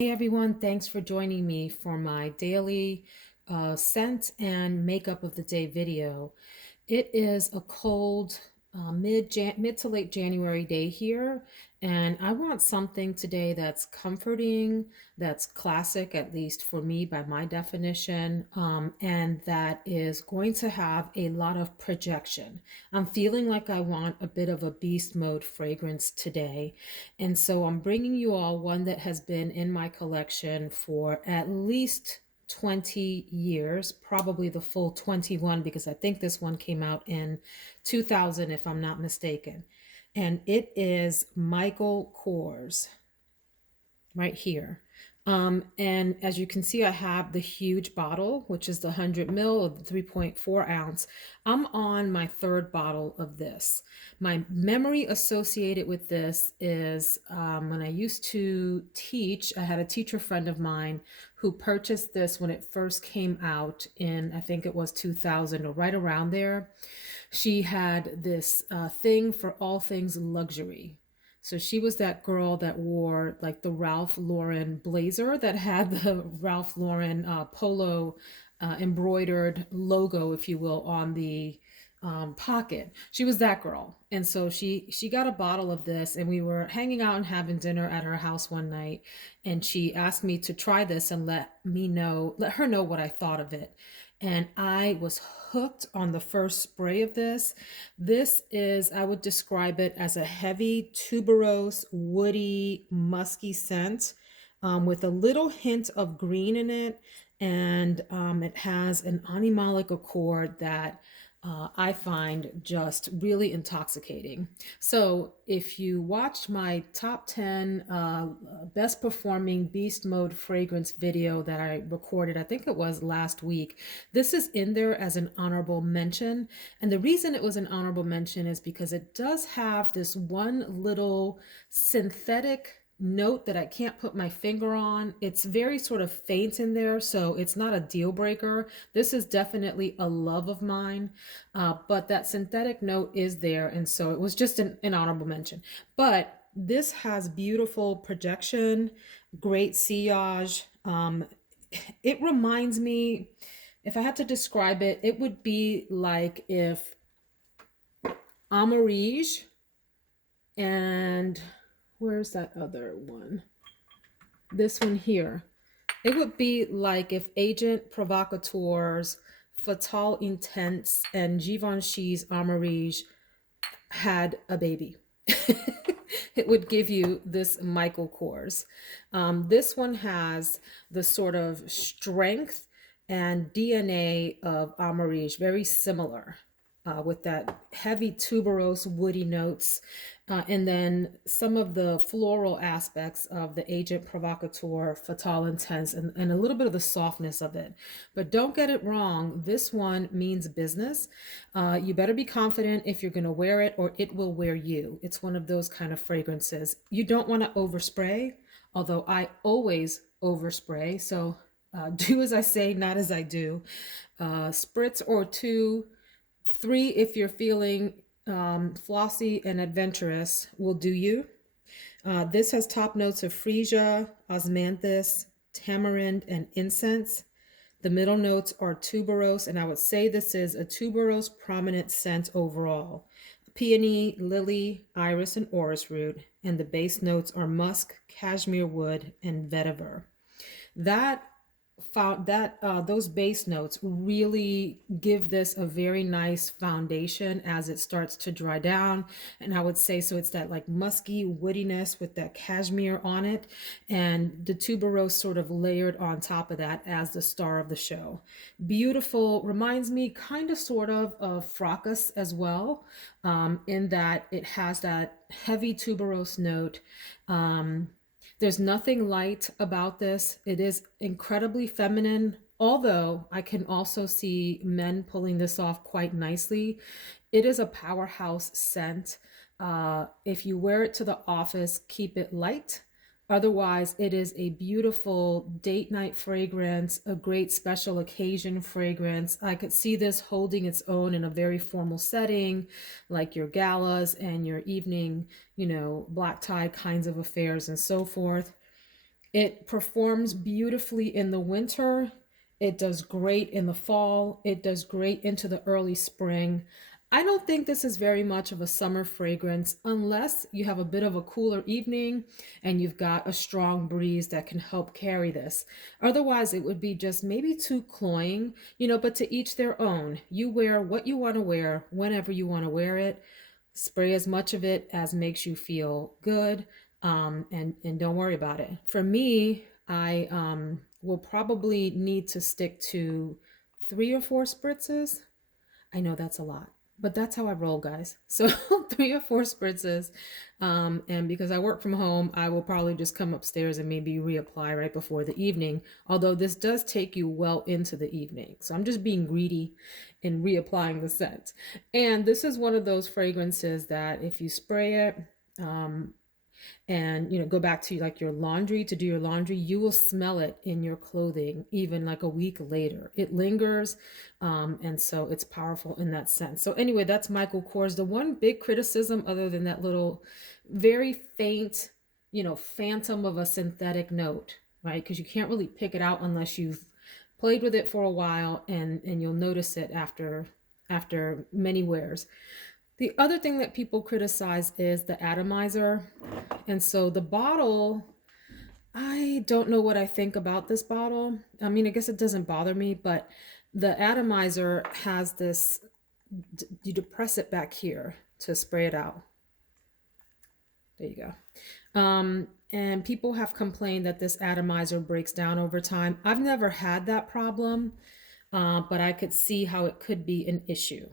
Hey everyone, thanks for joining me for my daily scent and makeup of the day video. It is a cold mid to late January day here, and I want something today that's comforting, that's classic, at least for me by my definition, and that is going to have a lot of projection. I'm feeling like I want a bit of a beast mode fragrance today, and so I'm bringing you all one that has been in my collection for at least 20 years, probably the full 21, because I think this one came out in 2000, if I'm not mistaken. And it is Michael Kors right here. And as you can see, I have the huge bottle, which is the 100 ml of the 3.4 ounce. I'm on my third bottle of this. My memory associated with this is when I used to teach, I had a teacher friend of mine who purchased this when it first came out in, I think it was 2000 or right around there. She had this thing for all things luxury. So she was that girl that wore like the Ralph Lauren blazer that had the Ralph Lauren polo embroidered logo, if you will, on the pocket. She was that girl, and so she got a bottle of this, and we were hanging out and having dinner at her house one night, and she asked me to try this and let her know what I thought of it. And I was hooked on the first spray of this. This is, I would describe it as a heavy tuberose, woody, musky scent with a little hint of green in it. And it has an animalic accord that I find just really intoxicating. So if you watched my top 10 best performing beast mode fragrance video that I recorded, I think it was last week, this is in there as an honorable mention. And the reason it was an honorable mention is because it does have this one little synthetic note that I can't put my finger on. It's very sort of faint in there, so it's not a deal breaker. This is definitely a love of mine, but that synthetic note is there, and so it was just an honorable mention. But this has beautiful projection, great sillage. It reminds me, if I had to describe it, it would be like if Amarige and where's that other one? This one here. It would be like if Agent Provocateur's Fatal Intense and Givenchy's Amarige had a baby. It would give you this Michael Kors. This one has the sort of strength and DNA of Amarige, very similar with that heavy tuberose woody notes, and then some of the floral aspects of the Agent Provocateur Fatale Intense, and a little bit of the softness of it. But don't get it wrong, this one means business. You better be confident if you're going to wear it or it will wear you. It's one of those kind of fragrances. You don't want to overspray, although I always overspray. So do as I say, not as I do. Spritz or two, three if you're feeling flossy and adventurous will do you. This has top notes of freesia, osmanthus, tamarind, and incense. The middle notes are tuberose, and I would say this is a tuberose prominent scent overall. Peony, lily, iris, and orris root, and the base notes are musk, cashmere wood, and vetiver. That those base notes really give this a very nice foundation as it starts to dry down. And I would say, so it's that like musky woodiness with that cashmere on it, and the tuberose sort of layered on top of that as the star of the show. Beautiful, reminds me kind of sort of fracas as well, in that it has that heavy tuberose note. There's nothing light about this. It is incredibly feminine, although I can also see men pulling this off quite nicely. It is a powerhouse scent. If you wear it to the office, keep it light. Otherwise, it is a beautiful date night fragrance, a great special occasion fragrance. I could see this holding its own in a very formal setting, like your galas and your evening, black tie kinds of affairs and so forth. It performs beautifully in the winter. It does great in the fall. It does great into the early spring. I don't think this is very much of a summer fragrance unless you have a bit of a cooler evening and you've got a strong breeze that can help carry this. Otherwise, it would be just maybe too cloying, but to each their own. You wear what you want to wear whenever you want to wear it. Spray as much of it as makes you feel good, and don't worry about it. For me, I will probably need to stick to 3 or 4 spritzes. I know that's a lot, but that's how I roll, guys. So 3 or 4 spritzes. And because I work from home, I will probably just come upstairs and maybe reapply right before the evening. Although this does take you well into the evening. So I'm just being greedy in reapplying the scent. And this is one of those fragrances that if you spray it, um, and go back to like your laundry to do your laundry, you will smell it in your clothing even like a week later. It lingers, and so it's powerful in that sense. So anyway, that's Michael Kors. The one big criticism, other than that little very faint phantom of a synthetic note, right? Because you can't really pick it out unless you've played with it for a while, and you'll notice it after many wears. The other thing that people criticize is the atomizer. And so the bottle, I don't know what I think about this bottle. I mean, I guess it doesn't bother me, but the atomizer has this, you depress it back here to spray it out. There you go. And people have complained that this atomizer breaks down over time. I've never had that problem, but I could see how it could be an issue.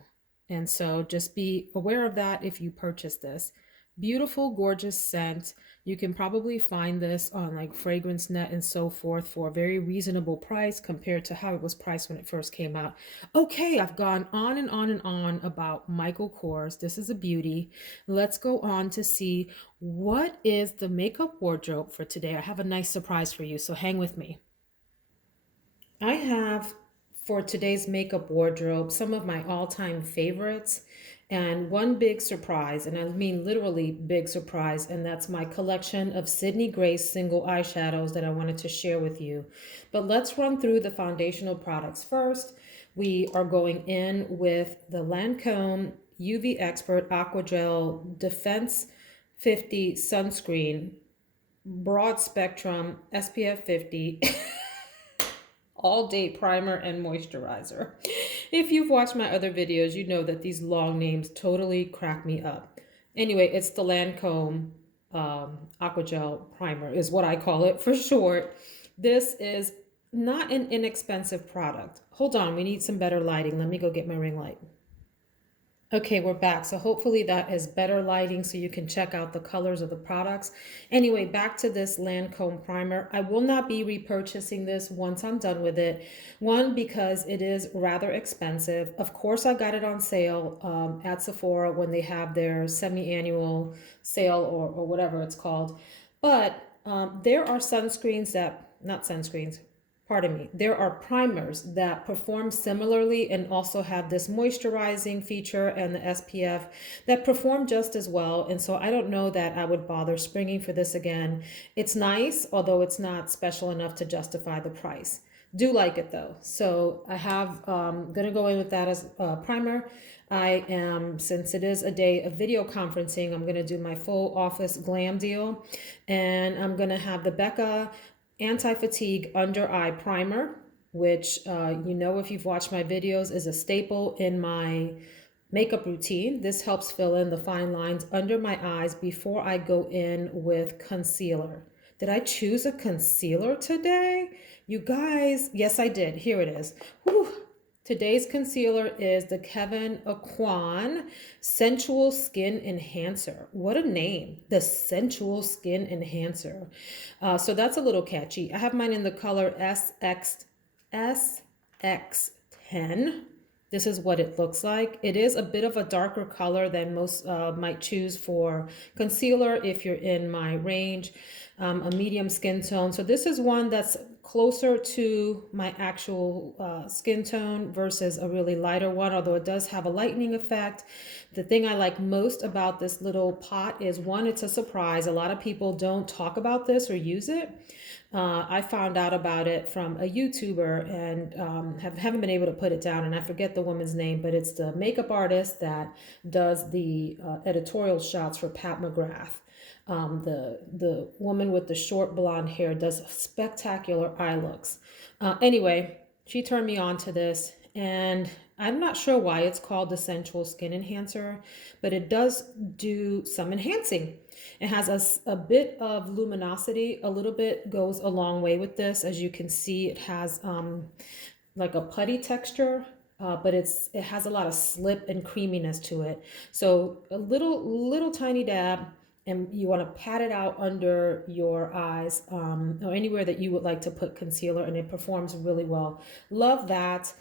And so just be aware of that if you purchase this. Beautiful, gorgeous scent. You can probably find this on like Fragrance Net and so forth for a very reasonable price compared to how it was priced when it first came out. Okay, I've gone on and on and on about Michael Kors. This is a beauty. Let's go on to see what is the makeup wardrobe for today. I have a nice surprise for you, so hang with me. I have for today's makeup wardrobe some of my all-time favorites and one big surprise, and I mean literally big surprise, and that's my collection of Sydney Grace single eyeshadows that I wanted to share with you. But let's run through the foundational products first. We are going in with the Lancome UV Expert Aqua Gel Defense 50 sunscreen, broad spectrum SPF 50 all day primer and moisturizer. If you've watched my other videos, you know that these long names totally crack me up. Anyway, it's the Lancome Aqua Gel Primer is what I call it for short. This is not an inexpensive product. Hold on, we need some better lighting. Let me go get my ring light. Okay, we're back. So hopefully that is better lighting so you can check out the colors of the products. Anyway, back to this Lancome primer. I will not be repurchasing this once I'm done with it. One, because it is rather expensive. Of course, I got it on sale at Sephora when they have their semi-annual sale or whatever it's called. But there are sunscreens that, not sunscreens, pardon me, there are primers that perform similarly and also have this moisturizing feature and the SPF that perform just as well. And so I don't know that I would bother springing for this again. It's nice, although it's not special enough to justify the price. Do like it though. So I have, gonna go in with that as a primer. I am, since it is a day of video conferencing, I'm gonna do my full office glam deal. And I'm gonna have the Becca Anti-Fatigue Under Eye Primer, which if you've watched my videos, is a staple in my makeup routine. This helps fill in the fine lines under my eyes before I go in with concealer. Did I choose a concealer today? You guys, yes, I did. Here it is. Whew. Today's concealer is the Kevyn Aucoin Sensual Skin Enhancer. What a name, the Sensual Skin Enhancer. So that's a little catchy. I have mine in the color SX10. This is what it looks like. It is a bit of a darker color than most might choose for concealer if you're in my range, a medium skin tone. So this is one that's closer to my actual skin tone versus a really lighter one, although it does have a lightening effect. The thing I like most about this little pot is, one, it's a surprise. A lot of people don't talk about this or use it. I found out about it from a YouTuber and haven't been able to put it down. And I forget the woman's name, but it's the makeup artist that does the editorial shots for Pat McGrath. The woman with the short blonde hair does spectacular eye looks. Anyway, she turned me on to this, and I'm not sure why it's called the Sensual Skin Enhancer, but it does do some enhancing. It has a bit of luminosity. A little bit goes a long way with this. As you can see, it has like a putty texture, but it has a lot of slip and creaminess to it. So a little tiny dab, and you want to pat it out under your eyes, or anywhere that you would like to put concealer, and it performs really well. Love that.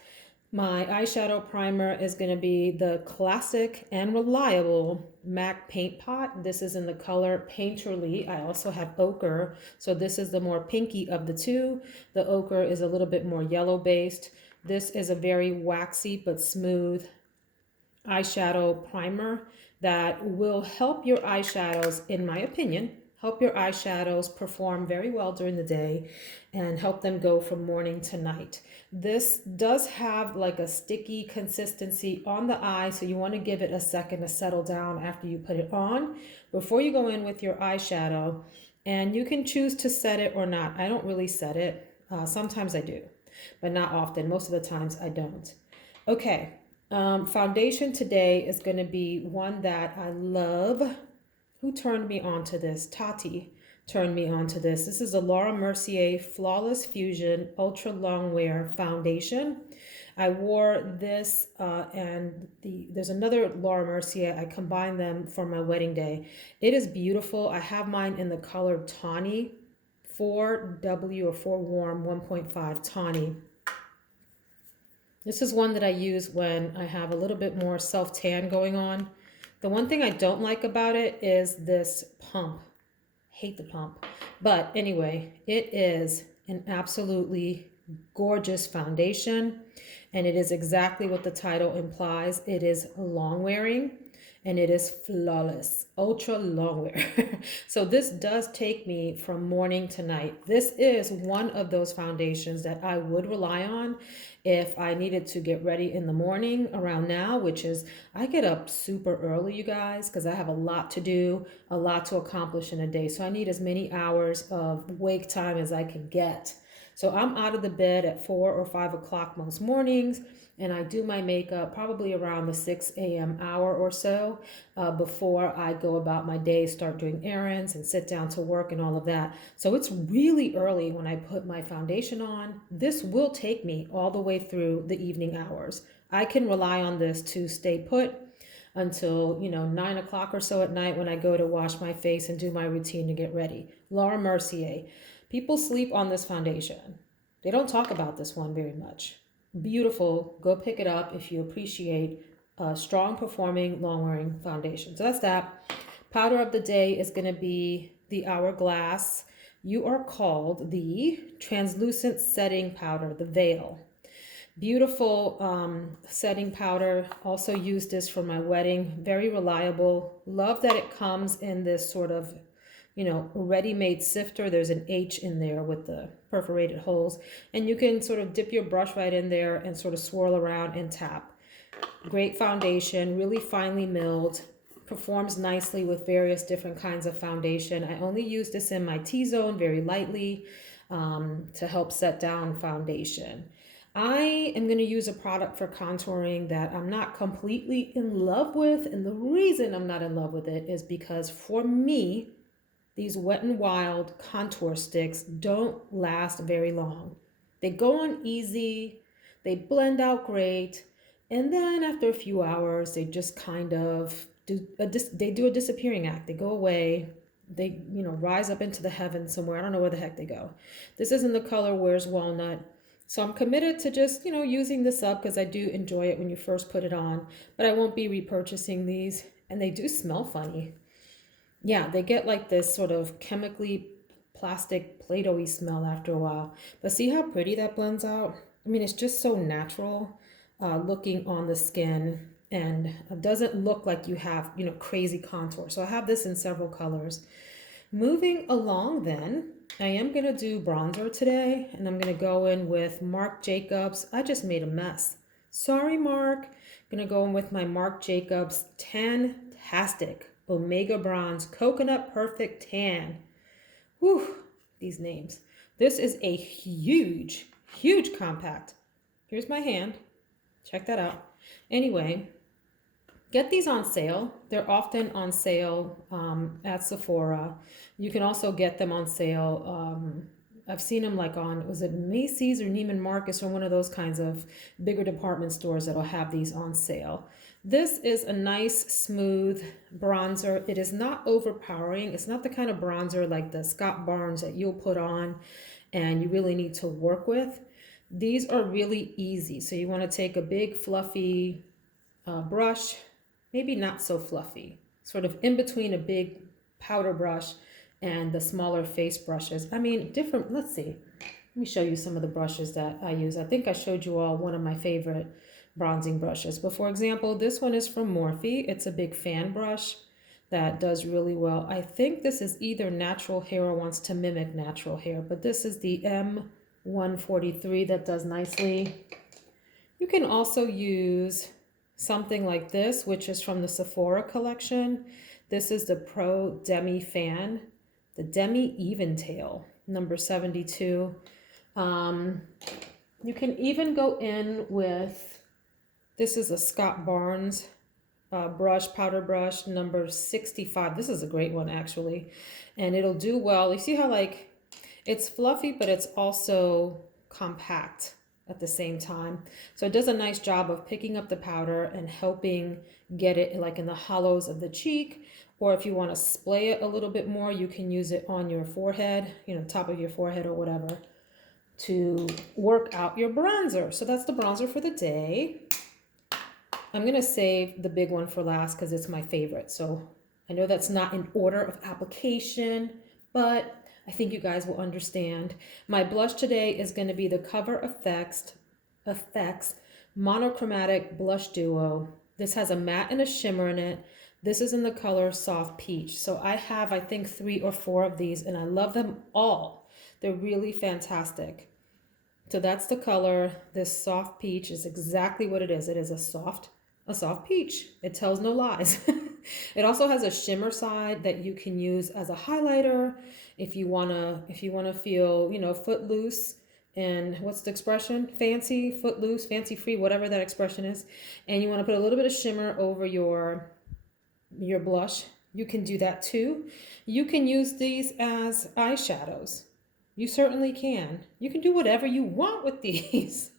My eyeshadow primer is going to be the classic and reliable MAC Paint Pot. This is in the color Painterly. I also have ochre, so this is the more pinky of the two. The ochre is a little bit more yellow based. This is a very waxy but smooth eyeshadow primer that will help your eyeshadows, in my opinion, help your eyeshadows perform very well during the day and help them go from morning to night. This does have like a sticky consistency on the eye, so you want to give it a second to settle down after you put it on before you go in with your eyeshadow. And you can choose to set it or not. I don't really set it. Sometimes I do, but not often. Most of the times I don't. Okay, foundation today is going to be one that I love. Who turned me on to this? Tati turned me on to this. This is a Laura Mercier Flawless Fusion Ultra Long Wear Foundation. I wore this and there's another Laura Mercier. I combined them for my wedding day. It is beautiful. I have mine in the color Tawny, 4W or 4 Warm 1.5 Tawny. This is one that I use when I have a little bit more self-tan going on. The one thing I don't like about it is this pump. Hate the pump. But anyway, it is an absolutely gorgeous foundation, and it is exactly what the title implies. It is long wearing, and it is flawless, ultra long wear. So this does take me from morning to night. This is one of those foundations that I would rely on if I needed to get ready in the morning around now, which is, I get up super early, you guys, because I have a lot to do, a lot to accomplish in a day. So I need as many hours of wake time as I can get. So I'm out of the bed at 4 or 5 o'clock most mornings, and I do my makeup probably around the 6 a.m. hour or so before I go about my day, start doing errands and sit down to work and all of that. So it's really early when I put my foundation on. This will take me all the way through the evening hours. I can rely on this to stay put until 9 o'clock or so at night when I go to wash my face and do my routine to get ready. Laura Mercier. People sleep on this foundation. They don't talk about this one very much. Beautiful. Go pick it up if you appreciate a strong performing long wearing foundation. So that's that. Powder of the day is going to be the Hourglass. You are called the translucent setting powder, the Veil. Beautiful setting powder. Also used this for my wedding. Very reliable. Love that it comes in this sort of ready-made sifter. There's an H in there with the perforated holes, and you can sort of dip your brush right in there and sort of swirl around and tap. Great foundation, really finely milled, performs nicely with various different kinds of foundation. I only use this in my T-zone very lightly to help set down foundation. I am going to use a product for contouring that I'm not completely in love with, and the reason I'm not in love with it is because for me, these Wet n Wild contour sticks don't last very long. They go on easy, they blend out great, and then after a few hours, they just kind of do a disappearing act. They go away, they rise up into the heavens somewhere. I don't know where the heck they go. This is in the color Where's Walnut. So I'm committed to just, using this up because I do enjoy it when you first put it on, but I won't be repurchasing these, and they do smell funny. Yeah, they get like this sort of chemically plastic Play-Doh-y smell after a while. But see how pretty that blends out? I mean, it's just so natural looking on the skin, and it doesn't look like you have, crazy contour. So I have this in several colors. Moving along then, I am going to do bronzer today, and I'm going to go in with Marc Jacobs. I just made a mess. Sorry, Marc. I'm going to go in with my Marc Jacobs Tantastic Omega Bronze Coconut Perfect Tan. Whew, these names. This is a huge, huge compact. Here's my hand. Check that out. Anyway, get these on sale. They're often on sale at Sephora. You can also get them on sale. I've seen them like on, was it Macy's or Neiman Marcus or one of those kinds of bigger department stores that'll have these on sale. This is a nice, smooth bronzer. It is not overpowering. It's not the kind of bronzer like the Scott Barnes that you'll put on and you really need to work with. These are really easy. So you want to take a big, fluffy brush, maybe not so fluffy, sort of in between a big powder brush and the smaller face brushes. I mean, different, let's see. Let me show you some of the brushes that I use. I think I showed you all one of my favorite bronzing brushes. But for example, this one is from Morphe. It's a big fan brush that does really well. I think this is either natural hair or wants to mimic natural hair, but this is the M143 that does nicely. You can also use something like this, which is from the Sephora collection. This is the Pro Demi Fan, the Demi Eventail, number 72. You can even go in with, this is a Scott Barnes brush, powder brush, number 65. This is a great one, actually. And it'll do well. You see how, like, it's fluffy, but it's also compact at the same time. So it does a nice job of picking up the powder and helping get it like in the hollows of the cheek. Or if you want to splay it a little bit more, you can use it on your forehead, you know, top of your forehead or whatever, to work out your bronzer. So that's the bronzer for the day. I'm going to save the big one for last because it's my favorite. So I know that's not in order of application, but I think you guys will understand. My blush today is going to be the Cover Effects Monochromatic Blush Duo. This has a matte and a shimmer in it. This is in the color Soft Peach. So I have, I think, 3 or 4 of these, and I love them all. They're really fantastic. So that's the color. This Soft Peach is exactly what it is. It is a soft peach. It tells no lies. It also has a shimmer side that you can use as a highlighter if you wanna feel, you know, footloose and what's the expression? Fancy, footloose, fancy free, whatever that expression is. And you want to put a little bit of shimmer over your blush. You can do that too. You can use these as eyeshadows. You certainly can. You can do whatever you want with these.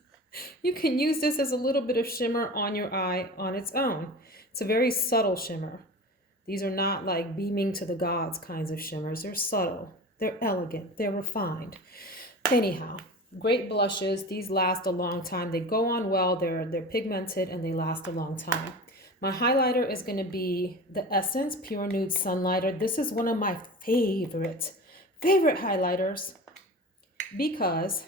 You can use this as a little bit of shimmer on your eye on its own. It's a very subtle shimmer. These are not like beaming to the gods kinds of shimmers. They're subtle. They're elegant. They're refined. Anyhow, great blushes. These last a long time. They go on well. They're pigmented and they last a long time. My highlighter is going to be the Essence Pure Nude Sunlighter. This is one of my favorite highlighters because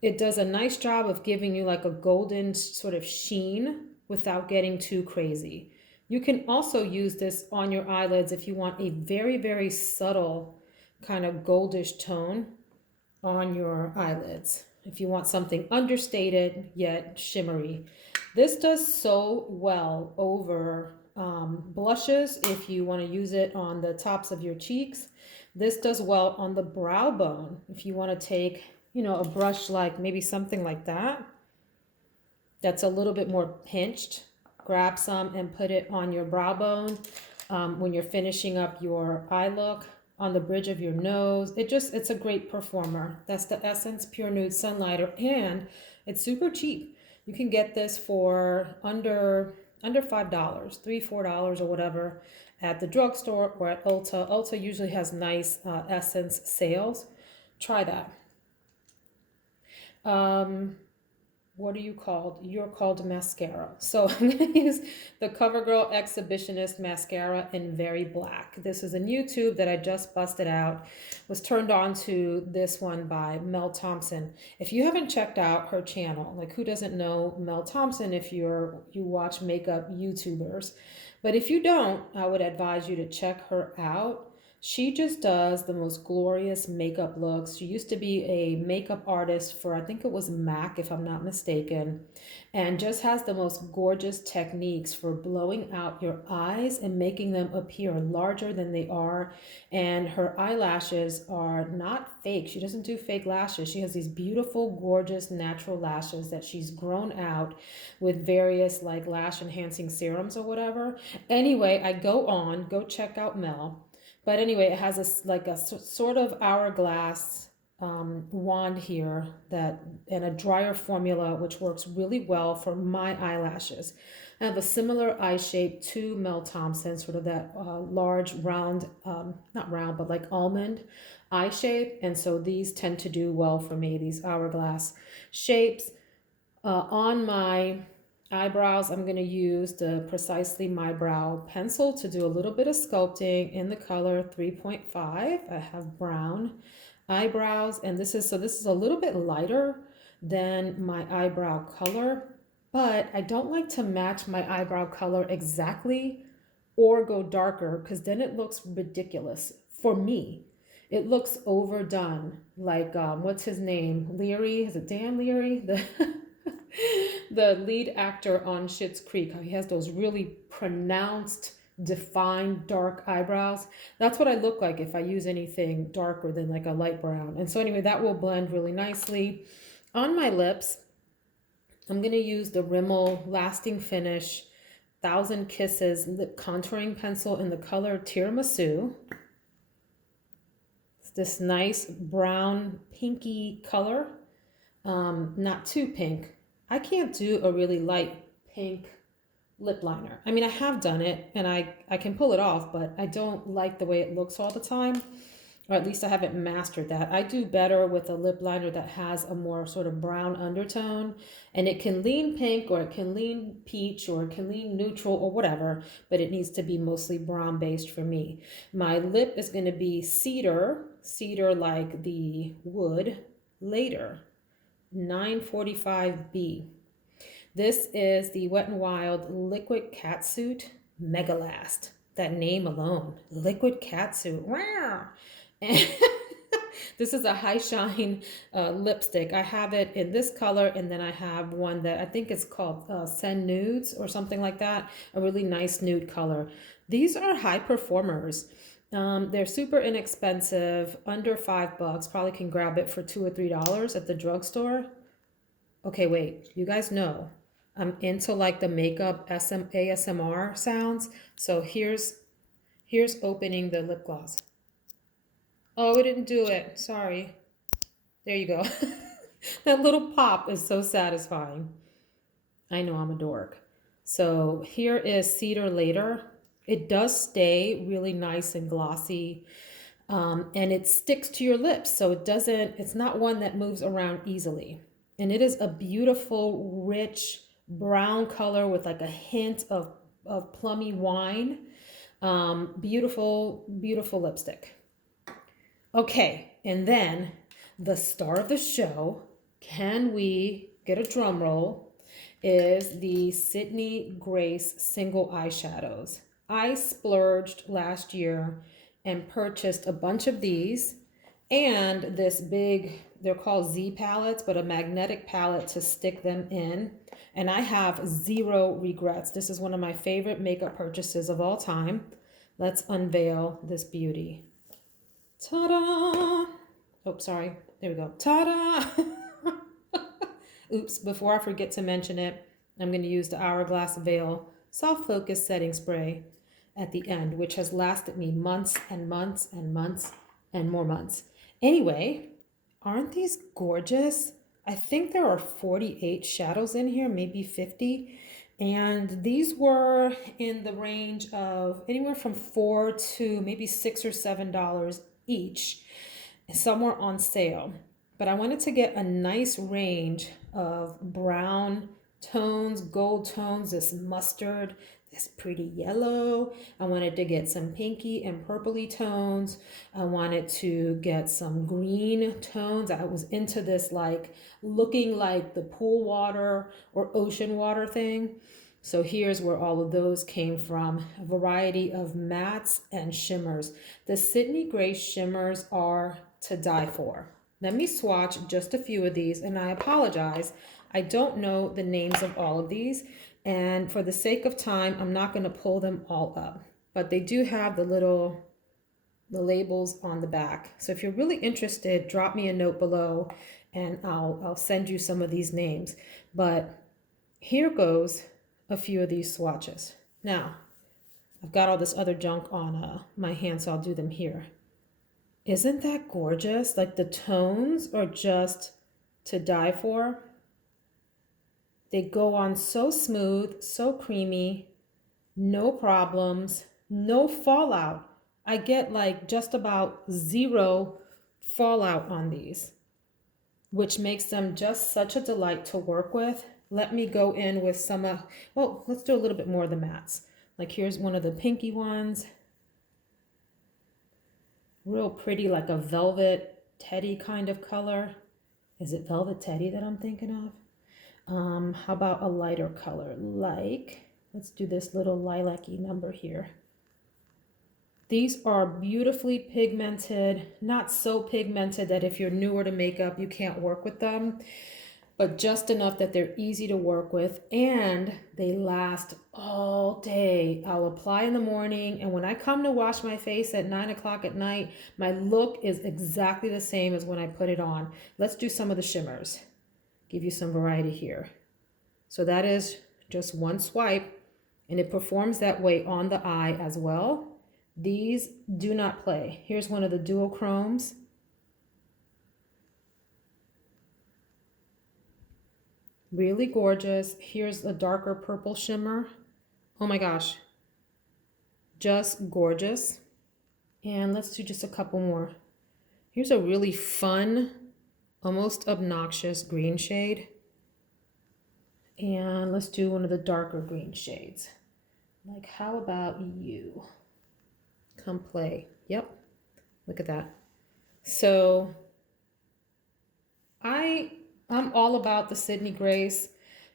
it does a nice job of giving you like a golden sort of sheen without getting too crazy. You can also use this on your eyelids if you want a very, very subtle kind of goldish tone on your eyelids. If you want something understated yet shimmery. This does so well over blushes if you want to use it on the tops of your cheeks. This does well on the brow bone if you want to take, you know, a brush like maybe something like that, that's a little bit more pinched. Grab some and put it on your brow bone when you're finishing up your eye look, on the bridge of your nose. It's a great performer. That's the Essence Pure Nude Sunlighter, and it's super cheap. You can get this for under $5, $3, $4 or whatever at the drugstore or at Ulta. Ulta usually has nice Essence sales. Try that. What are you called? You're called mascara. So I'm going to use the CoverGirl Exhibitionist Mascara in Very Black. This is a new tube that I just busted out. Was turned on to this one by Mel Thompson. If you haven't checked out her channel, like who doesn't know Mel Thompson if you watch makeup YouTubers? But if you don't, I would advise you to check her out. She just does the most glorious makeup looks. She used to be a makeup artist for, I think it was MAC, if I'm not mistaken, and just has the most gorgeous techniques for blowing out your eyes and making them appear larger than they are. And her eyelashes are not fake. She doesn't do fake lashes. She has these beautiful, gorgeous, natural lashes that she's grown out with various like lash enhancing serums or whatever. Anyway, go check out Mel. But anyway, it has sort of hourglass wand here that and a dryer formula which works really well for my eyelashes. I have a similar eye shape to Mel Thompson, sort of that large round, not round, but like almond eye shape. And so these tend to do well for me, these hourglass shapes. On my eyebrows, I'm going to use the Precisely My Brow pencil to do a little bit of sculpting in the color 3.5. I have brown eyebrows, and this is a little bit lighter than my eyebrow color, but I don't like to match my eyebrow color exactly or go darker because then it looks ridiculous for me. It looks overdone, like what's his name? Leary? Is it Dan Leary? The the lead actor on Schitt's Creek. He has those really pronounced, defined dark eyebrows. That's what I look like if I use anything darker than like a light brown. And so anyway, that will blend really nicely. On my lips, I'm going to use the Rimmel Lasting Finish 1000 Kisses lip contouring pencil in the color Tiramisu. It's this nice brown pinky color, not too pink. I can't do a really light pink lip liner. I mean, I have done it and I can pull it off, but I don't like the way it looks all the time, or at least I haven't mastered that. I do better with a lip liner that has a more sort of brown undertone, and it can lean pink or it can lean peach or it can lean neutral or whatever, but it needs to be mostly brown based for me. My lip is going to be cedar like the wood later. 945B. This is the Wet n Wild Liquid Catsuit Megalast. That name alone, Liquid Catsuit. Wow. And this is a high shine lipstick. I have it in this color, and then I have one that I think is called Send Nudes or something like that. A really nice nude color. These are high performers. They're super inexpensive, under $5. Probably can grab it for $2 or $3 at the drugstore. Okay, wait, you guys know I'm into like the makeup ASMR sounds. So here's opening the lip gloss. Oh, it didn't do it. Sorry. There you go. That little pop is so satisfying. I know I'm a dork. So here is Cedar Later. It does stay really nice and glossy, and it sticks to your lips. So it's not one that moves around easily. And it is a beautiful, rich brown color with like a hint of plummy wine. Beautiful, beautiful lipstick. Okay, and then the star of the show, can we get a drum roll, is the Sydney Grace single eyeshadows. I splurged last year and purchased a bunch of these and this big, they're called Z palettes, but a magnetic palette to stick them in. And I have zero regrets. This is one of my favorite makeup purchases of all time. Let's unveil this beauty. Ta-da! Oh, sorry. There we go. Ta-da! Oops, before I forget to mention it, I'm going to use the Hourglass Veil Soft Focus Setting Spray at the end, which has lasted me months and months and months and more months. Anyway, aren't these gorgeous? I think there are 48 shadows in here, maybe 50. And these were in the range of anywhere from $4 to maybe $6 or $7 each. Some were on sale. But I wanted to get a nice range of brown tones, gold tones, this mustard, this pretty yellow. I wanted to get some pinky and purpley tones. I wanted to get some green tones. I was into this like looking like the pool water or ocean water thing. So here's where all of those came from, a variety of mattes and shimmers. The Sydney Grace shimmers are to die for. Let me swatch just a few of these, and I apologize. I don't know the names of all of these, and for the sake of time, I'm not going to pull them all up. But they do have the labels on the back. So if you're really interested, drop me a note below, and I'll send you some of these names. But here goes a few of these swatches. Now, I've got all this other junk on my hand, so I'll do them here. Isn't that gorgeous? Like, the tones are just to die for. They go on so smooth, so creamy, no problems, no fallout. I get like just about zero fallout on these, which makes them just such a delight to work with. Let me go in with some, well, let's do a little bit more of the mattes. Like, here's one of the pinky ones. Real pretty, like a velvet teddy kind of color. Is it velvet teddy that I'm thinking of? How about a lighter color? Like, let's do this little lilac-y number here. These are beautifully pigmented, not so pigmented that if you're newer to makeup, you can't work with them, but just enough that they're easy to work with, and they last all day. I'll apply in the morning, and when I come to wash my face at 9 o'clock at night, my look is exactly the same as when I put it on. Let's do some of the shimmers. Give you some variety here. So that is just one swipe, and it performs that way on the eye as well. These do not play. Here's one of the duochromes. Really gorgeous. Here's a darker purple shimmer. Oh my gosh. Just gorgeous. And let's do just a couple more. Here's a really fun, almost obnoxious green shade. And let's do one of the darker green shades. Like, how about you? Come play. Yep. Look at that. So I'm all about the Sydney Grace.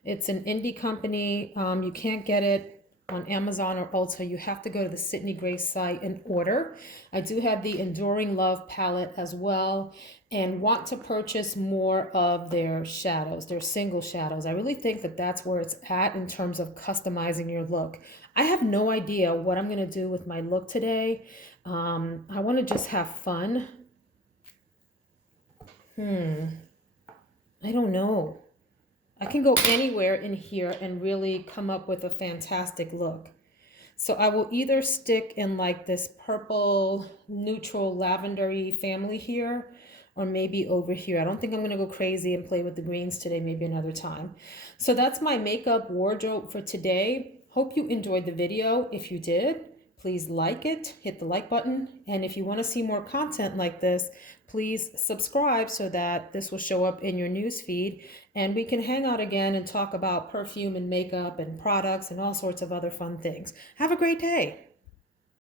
It's an indie company. You can't get it on Amazon or Ulta. You have to go to the Sydney Grace site and order. I do have the Enduring Love palette as well, and want to purchase more of their shadows, their single shadows. I really think that that's where it's at in terms of customizing your look. I have no idea what I'm going to do with my look today. I want to just have fun. I don't know. I can go anywhere in here and really come up with a fantastic look. So I will either stick in like this purple, neutral, lavendery family here, or maybe over here. I don't think I'm gonna go crazy and play with the greens today, maybe another time. So that's my makeup wardrobe for today. Hope you enjoyed the video. If you did, please like it, hit the like button. And if you wanna see more content like this, please subscribe so that this will show up in your news feed, and we can hang out again and talk about perfume and makeup and products and all sorts of other fun things. Have a great day.